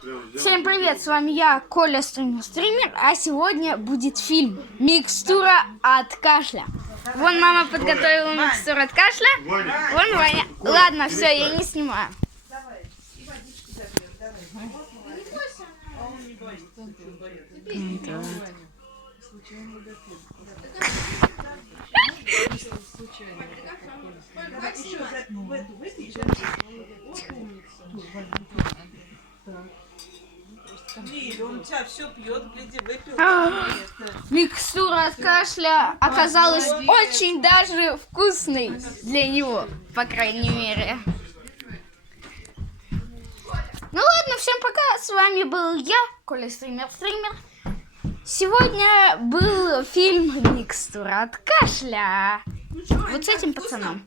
Всем привет, с вами я, Коля, стример, а сегодня будет фильм «Микстура от кашля». Вон мама подготовила микстуру от кашля, вон Ваня. Ладно, все, я не снимаю. Он тебя все пьет, гляди, выпил. Микстура от кашля оказалась очень даже вкусной для него, по крайней мере. Ну ладно, всем пока, с вами был я, Коля стример. Сегодня был фильм «Микстура от кашля». Вот с этим пацаном.